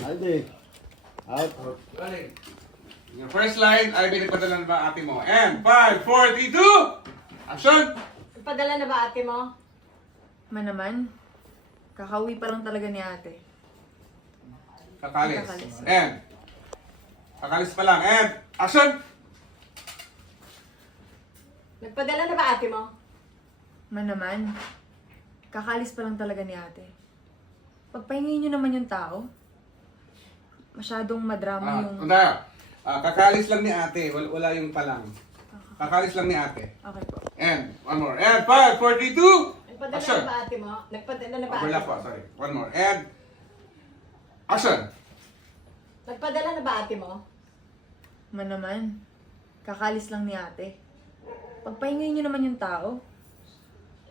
Aldi. Out. Running. Your first line ay pinagpadala na ba ate mo? And 5, 4, 3, 2! Action! Padala na ba ate mo? Naman, kakauwi pa lang talaga ni ate. Kakalis. Kakalis. And kakalis pa lang. And action! Nagpadala na ba ate mo? Naman, kakalis pa lang talaga ni ate. Pagpahingin niyo naman yung tao. Masyadong madrama yung... Tanda. Kakalis lang ni ate. Wala yung palang. Kakalis lang ni ate. Okay po. And one more. And 5, 4, 3, 2! Nagpadala Action! na ba ate mo? Nagpadala na ba ate Overlap mo? pa. Sorry. One more. And action! Nagpadala na ba ate mo? Naman, kakalis lang ni ate. Pagpahingin niyo naman yung tao.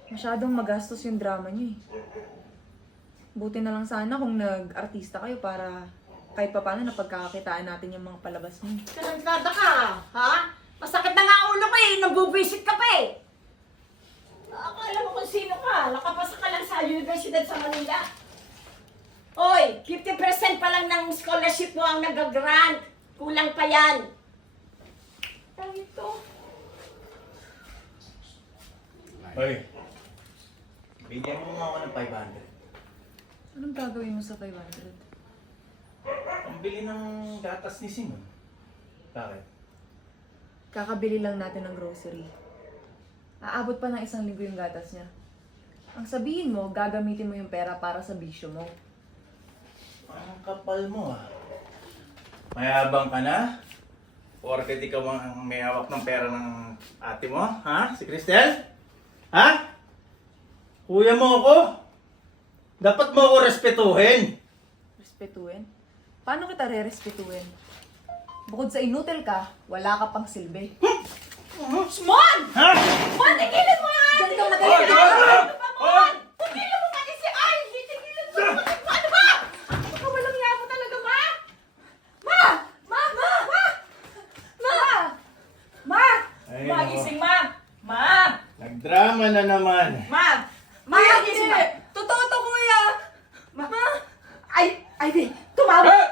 Masyadong magastos yung drama niyo eh. Buti na lang sana kung nag-artista kayo para kahit pa paano napagkakakitaan natin yung mga palabas niyo. Karangkada ka, ha? Masakit na nga ulo ko eh, nagbubisit ka pa eh. Akala mo kung sino ka, nakapasa ka lang sa Universidad sa Manila. Hoy, 50% pa lang ng scholarship mo ang nag-grant. Kulang pa yan. Ang ito. Hoy, bigyan mo nga ako ng 500. Anong gagawin mo sa 500? Ang bili ng gatas ni Simon. Bakit? Kakabili lang natin ng grocery. Aabot pa ng 1 linggo yung gatas niya. Ang sabihin mo, gagamitin mo yung pera para sa bisyo mo. Ang kapal mo ah. Mayabang ka na? Porket ikaw ang may hawak ng pera ng ate mo? Ha? Si Cristel? Ha? Kuya mo ako? Dapat mo ako respetuhin. Respetuhin? Paano kita re-respetuhin? Bukod sa inutil ka, wala ka pang silbi. Simon! Ha? Simon, tigilan mo yan! Diyan ka Hoy! magaling. Hoy! Tigilan mo pati si Ivy! Tigilan mo! Ano ba? Baka walang hiya mo talaga, ma? Ma! Ma! Ma! Ma! Ma! Ma! Ay, Ma, nako. gising, ma! Ma! Nagdrama na naman. Ma! Ma, gising, ma! Totoo to, kuya! Ma! Ay! Ivy! Tumawag! Eh!